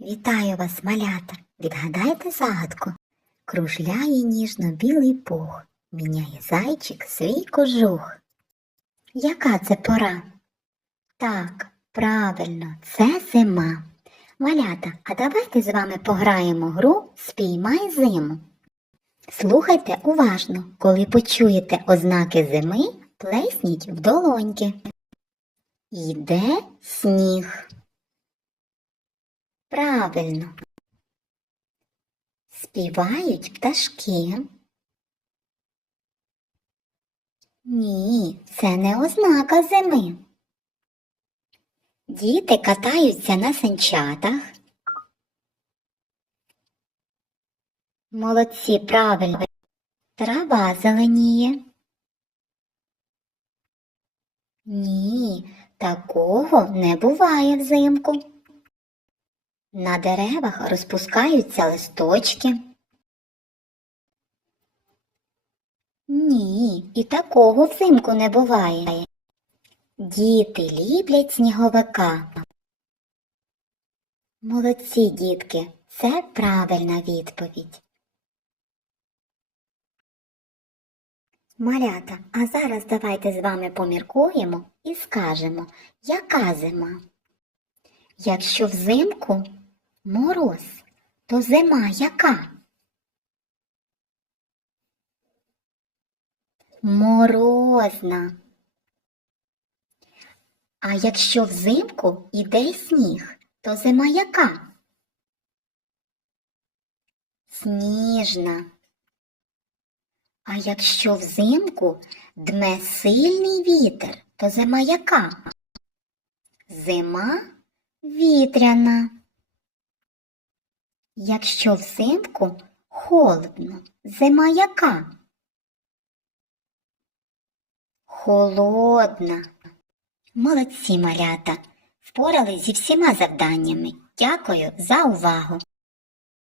Вітаю вас, малята! Відгадайте загадку. Кружляє ніжно білий пух, міняє зайчик свій кожух. Яка це пора? Так, правильно, це зима. Малята, а давайте з вами пограємо гру Спіймай зиму. Слухайте уважно, коли почуєте ознаки зими, плесніть в долоньки. Йде сніг. Правильно. Співають пташки. Ні, це не ознака зими. Діти катаються на санчатах. Молодці, правильно. Трава зеленіє. Ні, такого не буває взимку. На деревах розпускаються листочки. Ні, і такого взимку не буває. Діти люблять сніговика. Молодці, дітки, це правильна відповідь. Малята, а зараз давайте з вами поміркуємо і скажемо, яка зима? Якщо взимку мороз, то зима яка? Морозна. А якщо взимку іде сніг, то зима яка? Сніжна. А якщо взимку дме сильний вітер, то зима яка? Зима вітряна. Якщо взимку холодно, зима яка? Холодна. Молодці малята. Впорали зі всіма завданнями. Дякую за увагу.